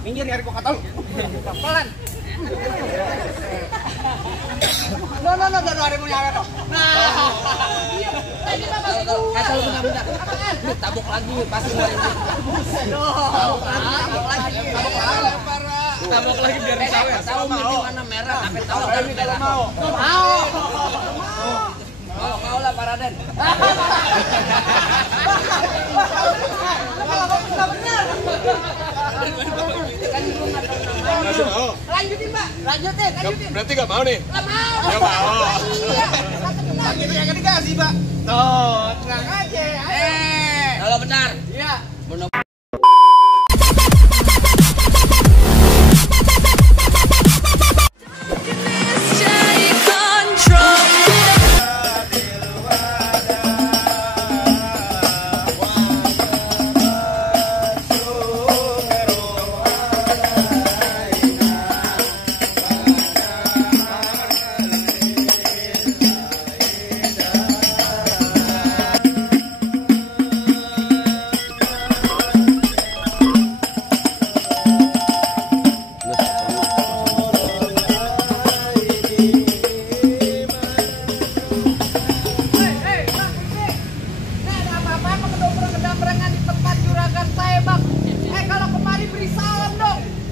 Minggir nyari gua kata lu. Pelan. No, ada mau nyawer dong. Nah. Ini Bapak itu. Kalau benar-benar. Ini tabok lagi pasti mau ini. Tabok lagi biar disawer. Tahu di mana merah, sampai tahu kan merah. Mau lah Pak Raden. Lanjutin, Mbak. Lanjutin. Berarti nggak mau nih? Nggak mau. Ya mau. Iya. Gitu yang dikasih, Mbak. Tuh, tenang aja. Kalau benar. Iya.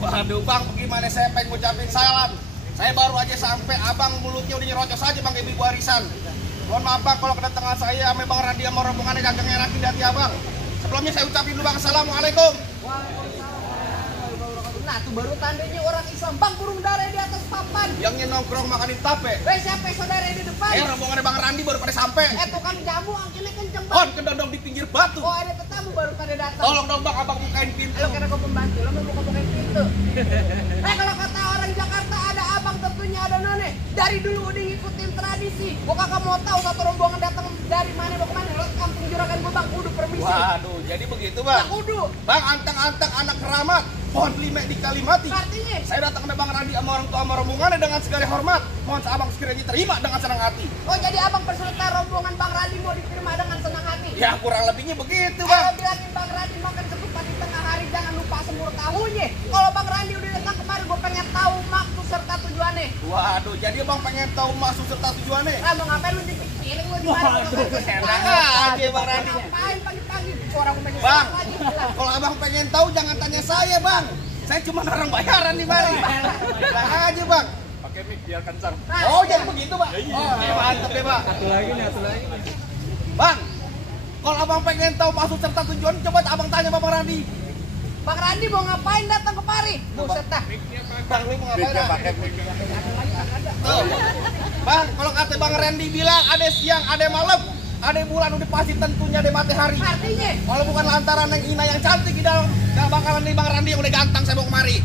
Waduh Bang, bagaimana saya pengen ngucapin salam. Saya baru aja sampai, abang mulutnya udah nyerocos aja Bang, ibu warisan. Mohon maaf Bang kalau kedatangan saya sama Bang Randi sama rombongannya dagangnya enakin dari abang. Sebelumnya saya ucapin dulu Bang, assalamualaikum. Nah tuh baru tandanya orang Islam, Bang, burung dara di atas papan. Yang nongkrong makanin tape. Siapa saudara di depan? Rombongannya Bang Randi baru pada sampai. Tukang jamu angkinnya kenceng Bang. Kedodong di pinggir batu. Oh ada tetamu baru pada datang. Tolong dong Bang, abang bukain pintu. Lo kira kau pembantu, lo mau bukain pintu. Kalau kata orang Jakarta ada abang tentunya ada none. Dari dulu udah ngikutin tradisi. Gua kagak mau tahu satu rombongan datang dari mana mau kemana. Lo kampung Juragan gua Bang, kudu permisi. Waduh, jadi begitu Bang. Kudu. Bang, anteng-anteng anak keramat. Pohon lima di Kalimati. Artinya? Saya datang ke Bang Randi sama orang tua sama rombongannya dengan segala hormat. Mohon abang sekiranya diterima dengan senang hati. Oh jadi abang peserta rombongan Bang Randi mau diterima dengan senang hati? Ya kurang lebihnya begitu Bang. Kalau bilangin Bang Randi makan ketupat di tengah hari jangan lupa semur tahunya. Kalau Bang Randi udah datang kemarin gue pengen tahu maksud serta tujuannya. Waduh, jadi Bang pengen tahu maksud serta tujuannya? Mau ngapain lu dipikirin lu di mana? Enak aja Bang Randi. Ngapain pagi-pagi? Orang gue pengen Bang, lagi. kalau abang pengen tahu jangan tanya saya Bang. Saya cuma orang bayaran di mari. Bilang aja Bang. Pakai mic biar kencang. Oh jadi begitu Bang. Oh mantep deh Bang. Satu lagi nih. Bang, kalau abang pengen tahu maksud serta tujuan, coba abang tanya Bang Randi. Bang Randi mau ngapain datang kemari? Buset dah. Bang, lu mau ngapain? Dia pakai mic. Tuh. Bang, kalau kata Bang Randi bilang ada siang, ada malam, ada bulan, udah pasti tentunya ada matahari. Artinya? Kalau bukan lantaran yang Ina yang cantik di dalam, gak bakalan nih Bang Randi yang udah ganteng saya bawa kemari.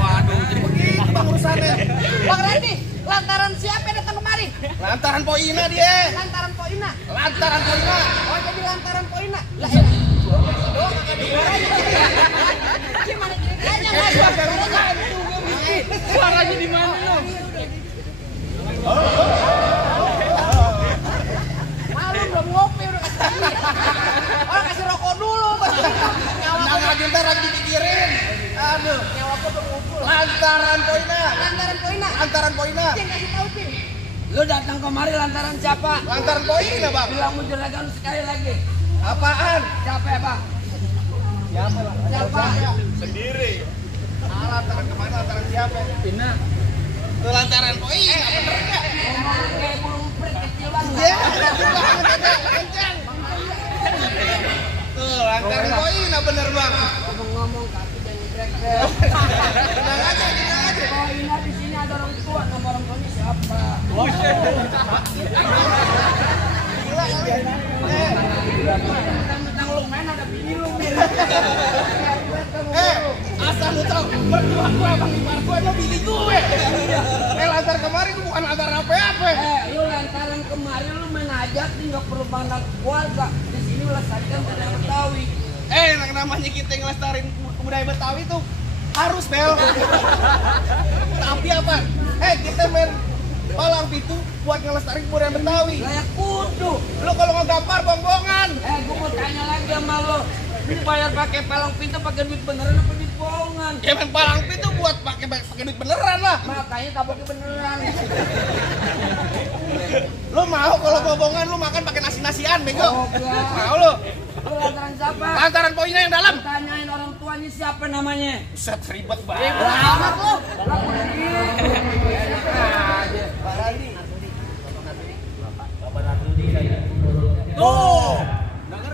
Waduh, jadi begitu Bang urusannya. Bang Randi, lantaran siapa yang datang kemari? Lantaran Po Ina dia. Lantaran Po Ina. Lantaran Po Ina. Oh jadi lantaran Po Ina. Lah ya. Gimana ceritanya? Suaranya di mana lu? Malu belum ngopi udah kasih. Orang kasih rokok dulu. Nang aja ntar lagi dipikirin. Aduh. Nyawa gua belum ngumpul. Lantaran Po Ina. Lantaran Po Ina. Lantaran Po Ina. Yang kasih tahu Pin. Lu datang kemari lantaran siapa? Lantaran Po Ina Bang. Bilang mau juragan sekali lagi. Apaan? Siapa ya Bang? Siapa? Sendiri. Lantaran kemana? Lantaran siapa? Ina. Lantaran Po Ina, bener nggak? Ngomong kayak burung prik kecil banget. Iya, kencang. Tuh, lantaran Po Ina bener Bang. Ngomong tapi jangan brek. Tenang aja. Oh Ina di sini ada orang tua, nama orang tuanya siapa? Gila kali. Mentang-mentang lu main ada bini lu Mir. Asal lu tahu, mertua gue, Bang Ipar gue, lo bini gue. Lantar kemarin gue bukan lantaran apa-apa. Lu lantaran kemarin lu main aja nih nggak perlu pandang keluarga. Di sini melestarikan budaya Betawi. Namanya kita ngelestarin budaya Betawi tuh harus Bel. Tapi apa? Kita main palang pintu buat ngelestarin budaya Betawi. Layak kudu. Lu kalau ngegampar bongbongan. Gua mau tanya lagi sama lo. Ini bayar pakai palang pintu pakai duit beneran apa duit bohongan? Ya Cemen palang pintu buat pakai duit beneran lah. Makanya taboknya beneran. Lu mau kalau bobongan lu makan pakai nasi-nasian, bego? Oh, enggak. Mau lu? Lu lantaran siapa? Lantaran poinnya yang dalam. Tanyain orang tuanya siapa namanya. Buset, ribet banget. Amat lu. Lah udah gitu. Enak aja. Tuh.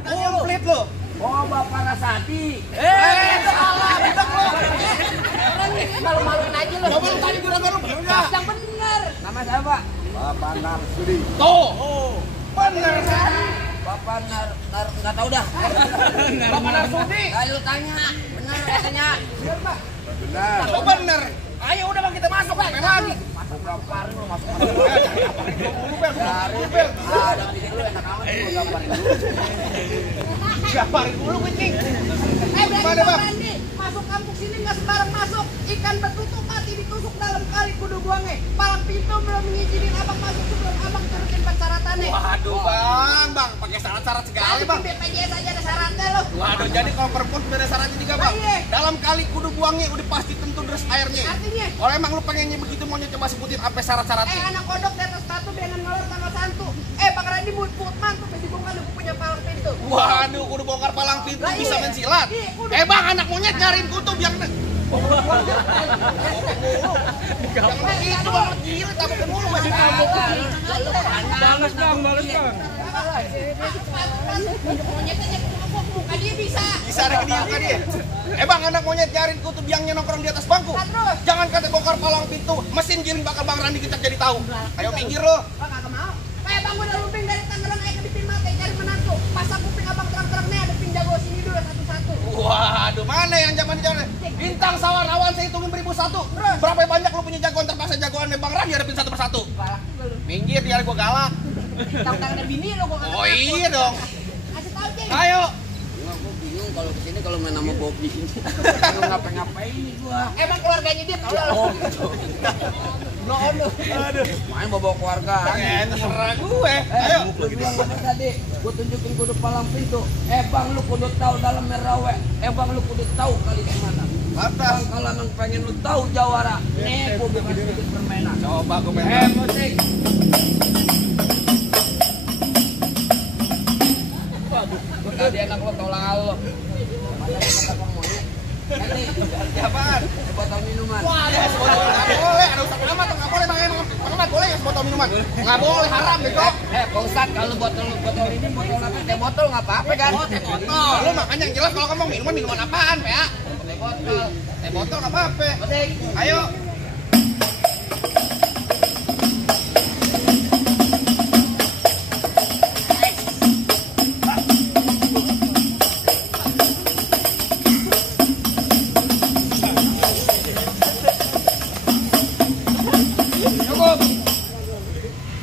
Komplit lu. Oh, Bapak Rasati. Salah, bedak lu. Malu-maluin aja lu. Coba lu tanya gua lu bener enggak? Yang bener. Nama siapa? Bapak Narsudi. Tuh. Bener kan? Bapak enggak tahu dah. Bapak Narsudi. Ayo tanya. Benar katanya. Benar. Oh, bener. Ayo udah bang kita masuk lah. Lagi. Masuk berapa hari lu masuk? Bel. Ada bikin lu enak amat lu gambarin dulu. Gaparin dulu kucing. Berani Gimana, Bang? Randi, masuk kampung sini nggak sembarang masuk. Ikan betutu mati ditusuk dalam kali kudu buangnya. Palang pintu belum mengizinin abang masuk sebelum abang turutin persyaratannya. Waduh bang, pakai syarat-syarat segala bang. BPJS aja ada syaratnya lo. Waduh, jadi kalau perempuan udah ada syaratnya juga bang. Iya. Dalam kali kudu buangnya udah pasti tentu deres airnya. Artinya? Kalau emang lu pengennya begitu maunya coba sebutin apa syarat-syaratnya. Anak kodok di atas batu dengan ngelor tanggal santu. Bang Randi put mantu pasti bongkar lu punya palang pintu. Waduh, kudu bongkar palang pintu Lah, bisa iya. main silat. Iya, kudu. Bang, anak monyet nyariin kutub yang Jangan begitu bang, gila tabukin mulu bang. Balas bang, balas bang. Monyet aja muka dia bisa. Bisa ada dia. Bang, anak monyet nyariin kutub yang nongkrong di atas bangku. Nah, terus? Jangan kata bongkar palang pintu, mesin giring bakal Bang Randi kita jadi tahu. Ayo minggir lo. Bang kagak mau. Bang udah lumping dari Tangerang ke Dipin Mate cari menantu. Pasang kuping abang terang-terang nih ada pin jago sini dulu satu-satu. Waduh, mana yang zaman bintang sawarawan saya hitungin 1001. Berapa banyak lu punya jagoan terpaksa jagoan Bang Randi hadapin satu persatu. Galak juga lu. Minggir biar gua galak. Tangan bini lo gua kagak Oh takut. iya dong. Kasih tahu Cing. Ayo. Gua bingung kalau kesini kalau main sama Bobby ini. Lu ngapa-ngapain nih gua. Bang keluarganya dia tahu lah. Oh gitu. Aduh. Main bawa keluarga. Terserah gue. Ayo. Lu bilang apa tadi? Gua tunjukin kudu palang pintu. Bang lu kudu tahu dalam merawe. Bang lu kudu tahu kali di mana. Atas. Bang kalau emang pengen lu tahu jawara. Nih gua bikin sedikit permainan. Coba gue main. Musik. Gua tadi enak lo tolong lo. Nanti Apaan? botol minuman. Es botol nggak boleh. Ada usah nama tuh nggak boleh bang. Bang Ahmad boleh es botol minuman? Nggak boleh, haram bego. Pak Ustadz kalau botol ini botol apa? Teh botol nggak apa-apa kan? Oh, teh botol. Lu makanya yang jelas kalau ngomong minuman apaan, ya? Teh botol. Teh botol nggak apa-apa. Musik. Ayo. Cukup.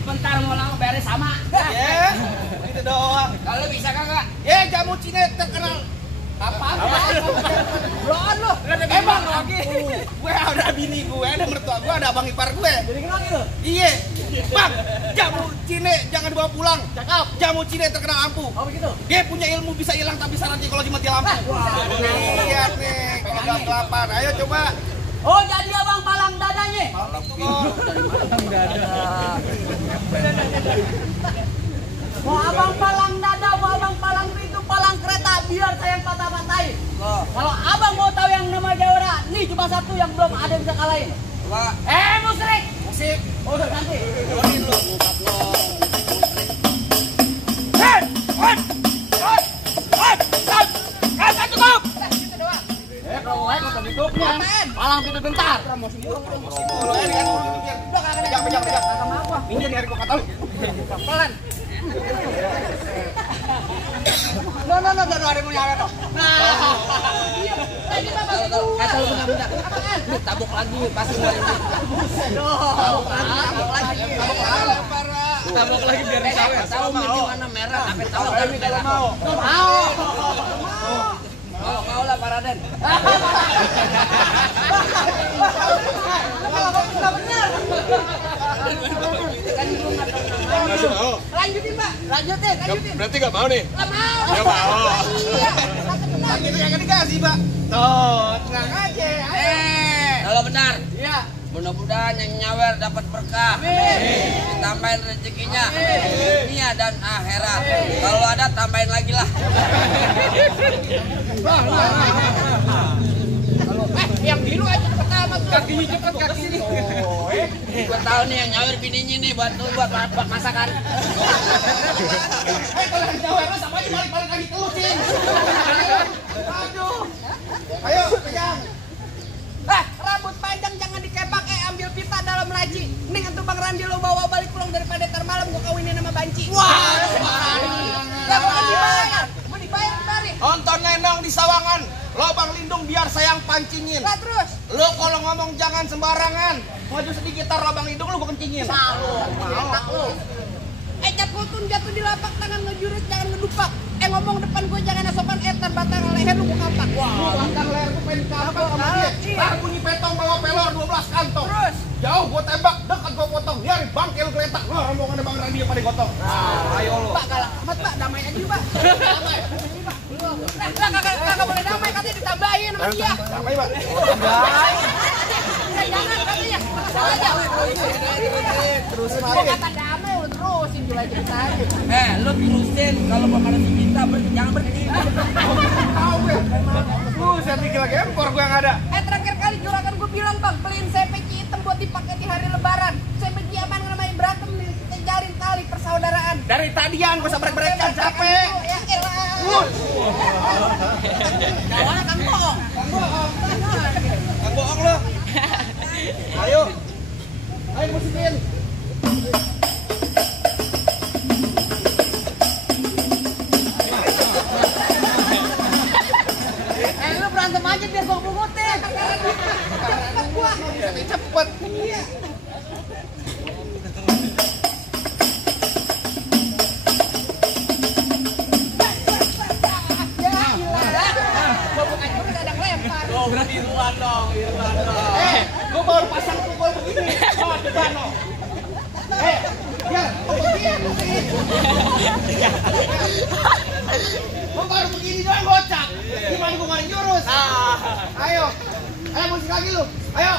Bentar mau lang beres sama. Ya, gitu doang. Kalau bisa kagak? Jamu Cina terkenal. Apa? Bloon lo. Emang lagi. Gue ada bini gue, ada mertua gue, ada abang ipar gue. Jadi kenal gitu. Iya. Bang, jamu Cina jangan dibawa pulang. Cakep. Jamu Cina terkenal ampuh. Oh begitu. Dia punya ilmu bisa hilang tapi syaratnya kalau dimati lampu. Lihat nih, kalau gak kelapan. Ayo coba. Oh jadi abang palang dadanya. Mau abang palang dada, mau abang palang pintu, palang kereta, biar saya yang patah-patahin. Kalau abang mau tahu yang nama Jawara, nih cuma satu yang belum ada yang bisa kalahin. Musrik. Musik. Oh nanti. Cukup. Gitu doang. Apaan? Palang pintu bentar. Promosi dulu. Jangan. Kagak mau gua. Minggir nih, gue kata lu. Pelan. No, ada yang nyawet loh. Nah. Iya, tadi Bapak gua. Kalau benar-benar. Ini tabuk lagi pasti gua ini. Tabok lagi biar disawer. Tahu di mana merah, apa tahu kan merah. Mau. Mau lah Pak Raden. Kalau nggak benar. Kan lu nggak tahu namanya. Masih mau? Lanjutin, Pak. Lanjutin. Berarti nggak mau nih? Nggak mau. Ya mau. Iya. Nggak kenal. Gitu yang dikasih, Pak. Tuh, tenang aja. Ayo. benar. Iya. Mudah-mudahan yang nyawer dapat berkah. Ditambahin rezekinya. Dunia dan akhirat. Kalau ada tambahin lagi lah. Yang biru aja pertama tuh. Kakinya cepat kaki. Gua tahu nih yang nyawer bininya nih buat masakan. Kalau yang cewek lu sama aja balik-balik lagi ke lu, Cing. Aduh. Ayo, pegang. Rambut panjang jangan dikepak, ambil pita dalam laci. Mending tuh Bang Randi lo bawa balik pulang daripada ntar malam gua kawinin sama Banci. Wah, Ya mau dibayar. Mau dibayar kemarin. nonton Nendang di Sawangan. Lobang lindung biar sayang pancingin. Lah terus. Lo kalau ngomong jangan sembarangan. Maju sedikit tar lobang lindung lu gua kencingin. Enak lu. Jatun jatuh di lapak tangan ngejurit jangan ngedupak. Ngomong depan gue jangan asopan etan batang leher lu gua kampak. Wah, batang leher gua pengen kapak sama dia. Tar bunyi petong bawa pelor 12 kantong. Terus. Jauh gua tembak, dekat gua potong. Biarin bangkel geletak. Lo rombongan Bang Randi pada gotong. Nah, ayo lo. Pak galak amat Pak, damai aja Pak. Damai. Lah kagak boleh damai katanya ditambahin sama dia. Damai, Pak. Jangan katanya. Salah aja. Terusin Gua kata damai lu terusin juga ceritanya. Lu terusin kalau mau ada cinta jangan berhenti. Tahu gue. Saya pikir lagi empor gue yang ada. Terakhir kali juragan gue bilang Bang, beliin CPG hitam buat dipakai di hari lebaran. CPG apa namanya berantem nih, kita jalin tali persaudaraan. Dari tadian gue sabrek-brekan capek. Ya elah. Kawan Kang Bohong. Kang bohong lo. Ayo. Ayo musikin. Lu berantem aja biar gua ngutin. Cepet gua. Cepet. Iya. Berarti Irwan dong. Gue baru pasang pukul begini. Oh, depan dong. Biar begini. Gue baru begini doang gocak. Gimana gue nggak jurus? Ayo, ayo musik lagi lu. Ayo.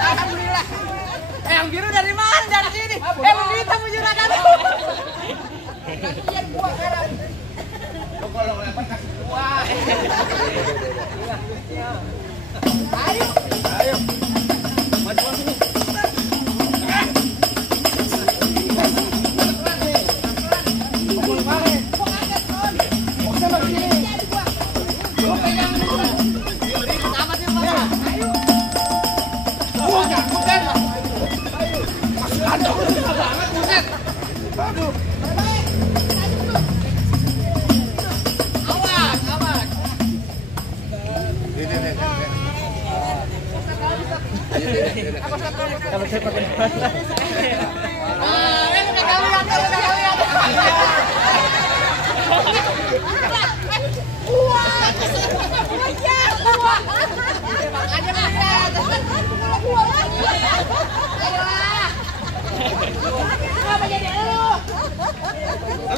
Alhamdulillah. Yang biru dari mana? Dari sini. Lu kita mau juragan. Gantian gua sekarang. Lo kalau lempar kasih gua. Ayo. Ayo. Maju sini.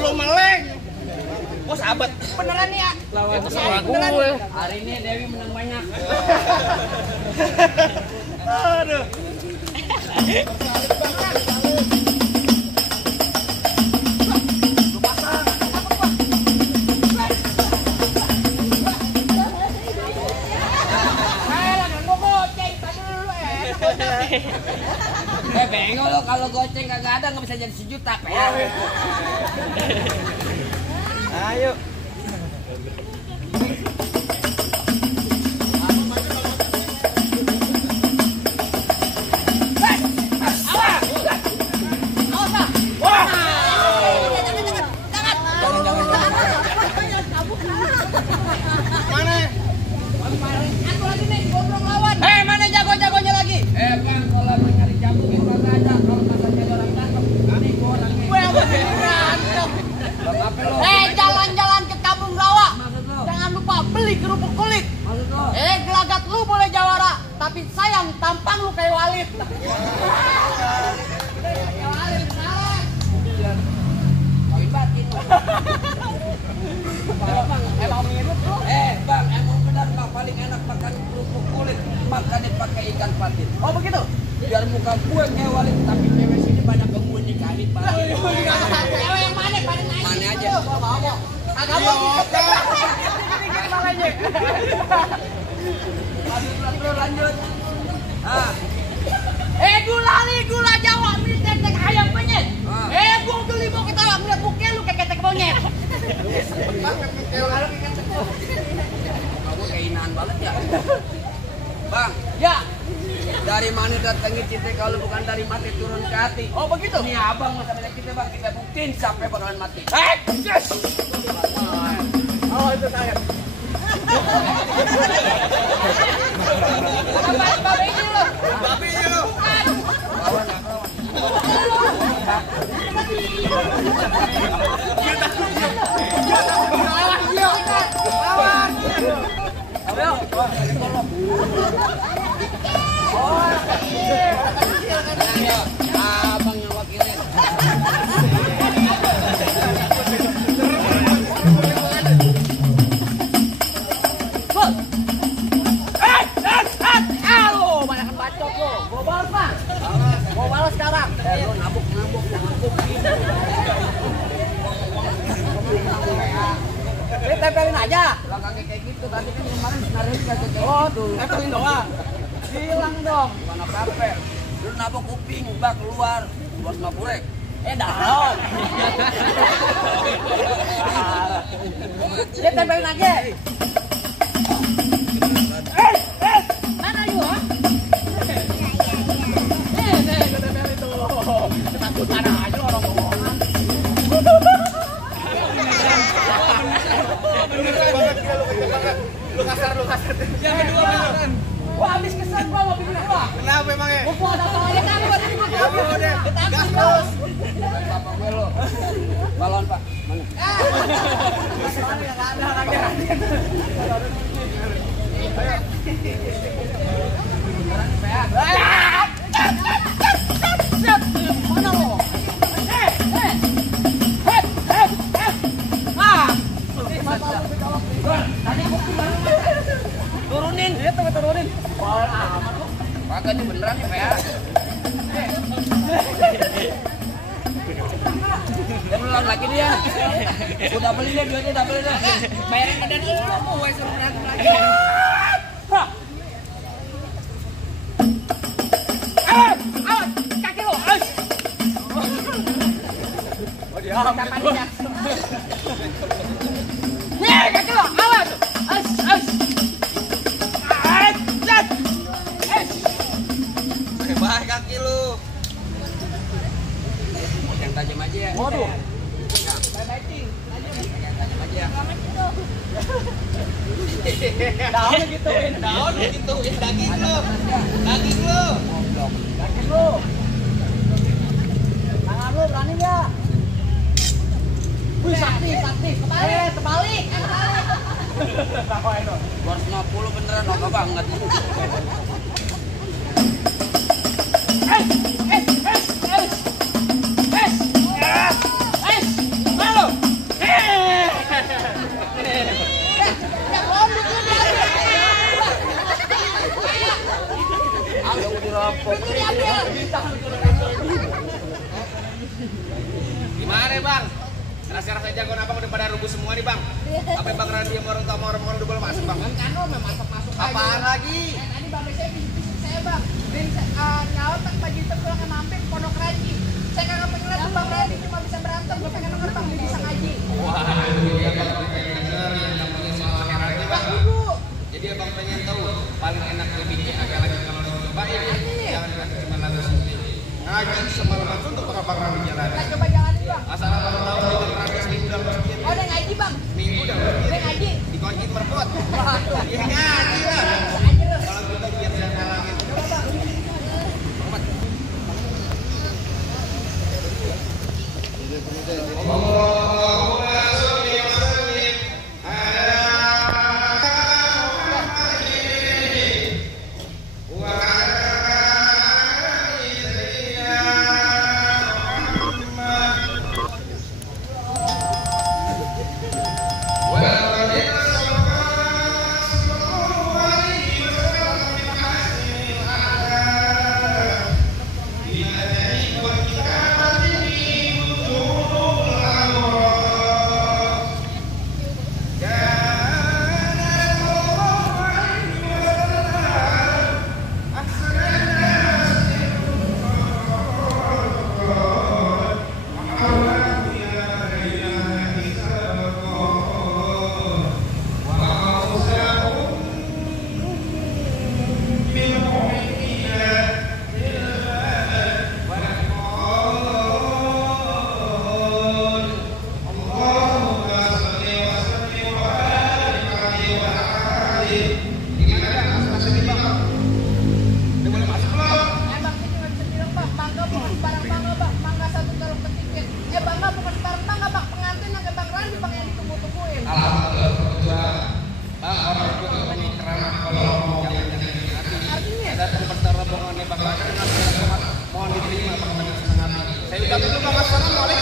Lu meleng. Gua sahabat. Beneran ya? Beneran. Hari ini Dewi menang banyak. Aduh. Bengok lo kalau goceng kagak ada nggak bisa jadi sejuta ya. Ayo. Mana jago-jagonya lagi? Bang, kalau nyari jago gitu aja. Kalau masalahnya orang cakep, ini gua orangnya. tapi sayang tampang lu kayak Walid. Kayak Walid kenalan. Batin. Emang mirip lu. Bang, emang benar Bang paling enak makan kerupuk kulit, makannya pakai ikan patin. Oh begitu? Biar muka gue kayak Walid, tapi cewek sini banyak yang mau nikahin Pak. Cewek yang mana? Pada naik. Mana aja. Mau. Agak mau. Dikit makanya. Lanjut. Gula Jawa, mie tek ayam penyet. Gua beli mau ketawa ngeliat buknya lu kayak ketek monyet. Kamu keinaan banget ya. Bang, Ya. dari mana datangnya kita kalau bukan dari mati turun ke hati? Oh begitu? Ini abang masa banyak kita Bang, kita buktiin sampai bakalan mati. Yes. Oh itu saya. Babi ini lo. Babinya lu. Abang yang wakilin. Halo, banyakan bacot lo. Gua balas Pak. Gua balas sekarang. Lo nabuk. Tempelin aja. Lah kagak kayak gitu, tadi kan kemarin senarin kagak kayak Oh, gitu. tempelin doang. Hilang dong. Bukan apa-apa. Lu nabok kuping, Bang, keluar 250. Daun. Dia tempelin aja. Mana lu? Gue tempelin tuh. Ketakutan aja orang bohongan. Lu kasar. Yang kedua beneran. Wah, habis kesan gua mau bikin apa? Kenapa emangnya? Gua ada tawanya kan buat ini gua. Udah, gas terus. Bapak gue lo. Balon, Pak. Mana? Enggak ada lagi. Mana lo? Turunin. Iya, turunin. Kagak nih beneran nih, Pak. Dia belum lagi dia. Udah beli deh, duitnya udah beli deh. Bayarin ke dari lu, gue suruh berantem lagi. Awas, kaki lu, awas. Oh diam. Nih, kaki lu, awas. Awas. Baik kaki lu. Yang tajam aja ya. Waduh. Tajam aja ya. Daunnya gituin. Daun gituin daging lu. Daging lu. Kaki lu. Tangan lu berani nggak? Wih, sakti. Kebalik. Kebalik. 250 beneran oke banget. Gimana Bang? Rasa-rasa jagoan abang udah pada rubuh semua nih Bang. Apa Bang Randi sama orang udah boleh masuk Bang? Kan lo memang masuk aja. Apaan lagi? Tadi Bang saya bisnis saya Bang. Nyawa tak pagi pulang ke mampir Pondok Raji. Saya kagak pengen lihat Bang Randi cuma bisa berantem. Gue pengen denger Bang dia bisa ngaji. Wah, itu dia Bang pengen denger yang namanya soal akhirat nih Bang. Jadi Abang pengen tahu paling enak lebihnya agak lagi kalau cobain. Jangan dikasih cuma lagu sendiri. Ngaji semalaman untuk Abang Randi jalan. Kita coba jalanin Bang. Asal Abang tahu itu Randi seminggu dalam masjid. Oh udah ngaji Bang. Minggu dalam masjid. Udah ngaji. Dikunci merpot. Waduh. Ya ngaji lah. Ngaji lu. Kalau kita giat dan halangin. Ucapin dulu bang, assalamualaikum.